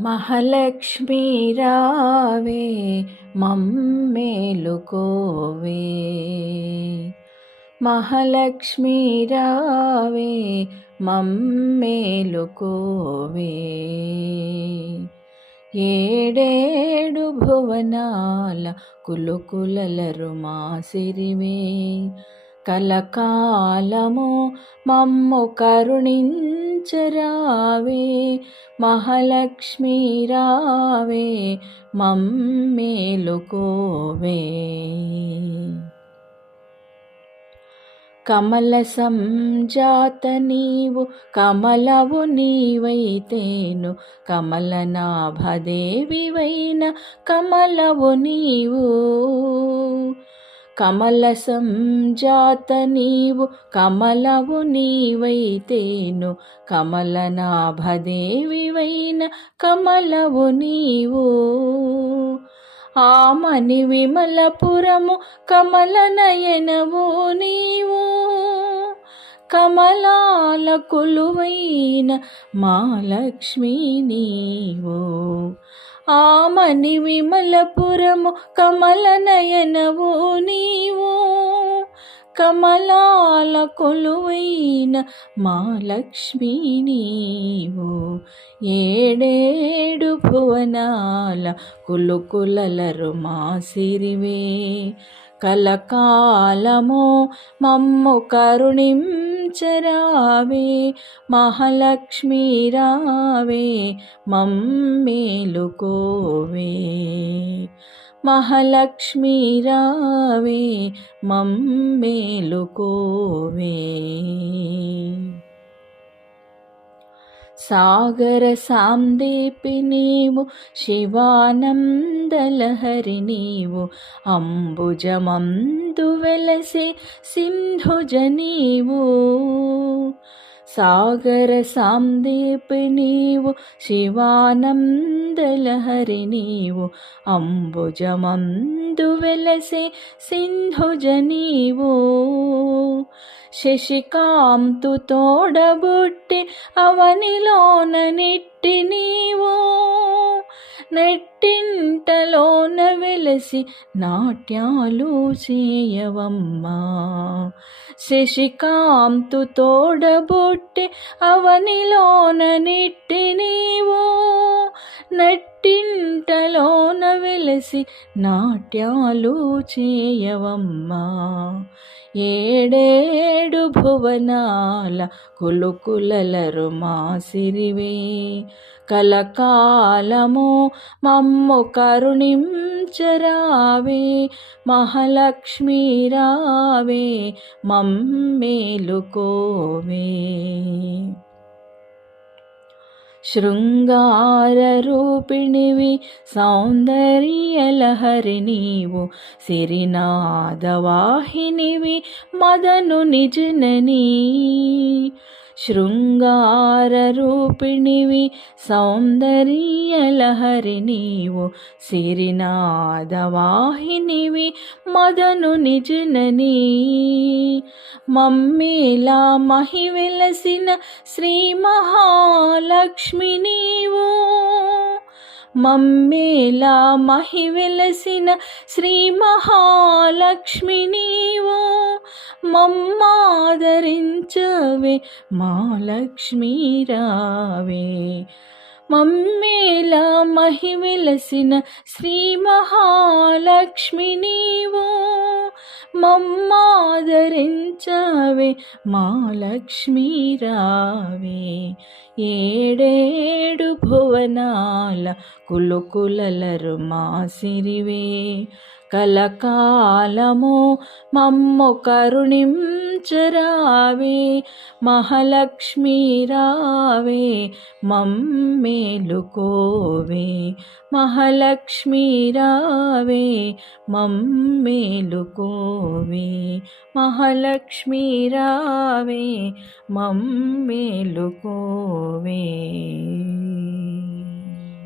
మహాలక్ష్మీ రావే మమ్మేలుకోవే. మహాలక్ష్మీ రావే మమ్మేలుకోవే. ఏడేడు భువనాల కులుకులలరు మాసిరివే. కలకాలము మమ్ము రావే మహాలక్ష్మి రావే మమ్మేలుకోవే కమల సంజాత నీవు కమలవు నీవైతేను కమలనాభదేవివైన కమలవు నీవు. కమల సంజాత నీవు కమలవు నీవైతేను. కమలనాభదేవివైన కమలవు నీవు. ఆమని విమలపురము కమలనయనవు నీవు. కమలాల కొలువైన మా లక్ష్మీ నీవు. ఆమని విమలపురము కమల నయనవు నీవు. కమలాల కొలువైన మా లక్ష్మీ నీవు. ఏడేడు భువనాల కులుకులలరు మా సిరివే. కలకాలము మమ్ము కరుణిం కరుణించరావే మహాలక్ష్మీ రావే మమ్మేలుకోవే. మహాలక్ష్మీ రావే మమ్మేలుకోవే. సాగర సాందీపి నీవు శివానందలహరి నీవు. అంబుజమందు వెలసే సింధుజ నీవు. సాగర సాందీపి నీవు శివానందలహరి నీవు. అంబుజమందు వెలసే సింధుజ నీవు. శశికాంతు తోడబుట్టి అవనిలోన నిట్టి నీవు. నెట్టింటలోన వెలసి నాట్యాలు చేయవమ్మా. శశికాంతు తోడబుట్టి అవనిలోన నిట్టి నీవు. నట్టింటలోన వెలసి నాట్యాలు చేయవమ్మా. ఏడేడు భువనాల కులుకులలరు మాసిరివే. కలకాలము మమ్ము కరుణించరావే. మహాలక్ష్మీ రావే మమ్మేలుకోవే. శృంగారూపిణివి సౌందర్యలహరి నీవు సిరినాదవాహినివి మదను నిజననీ. శృంగారూపిణివి సౌందర్యలహరి నీవు సిరినాదవాహినివి మదను నిజననీ. మమ్మీలా మహి వెలసిన శ్రీ మహాలక్ష్మి నీవు మమ్మేలా మహి వెలసిన శ్రీ మహాలక్ష్మి నీవు మమ్మాదరించవే మా లక్ష్మీ రావే. మమ్మేలా మహి శ్రీ మహాలక్ష్మి నీవు మమ్మాదరించవే మా లక్ష్మీ రావే. ఏడేడు భువనాల కులుకులలరు మా సిరివే. కలకాలము మమ్ము కరుణించరావే మహాలక్ష్మీ రావే మమ్మేలుకోవే మహాలక్ష్మీ రావే మమ్మేలుకోవే మహాలక్ష్మీ రావే మమ్మేలుకోవే.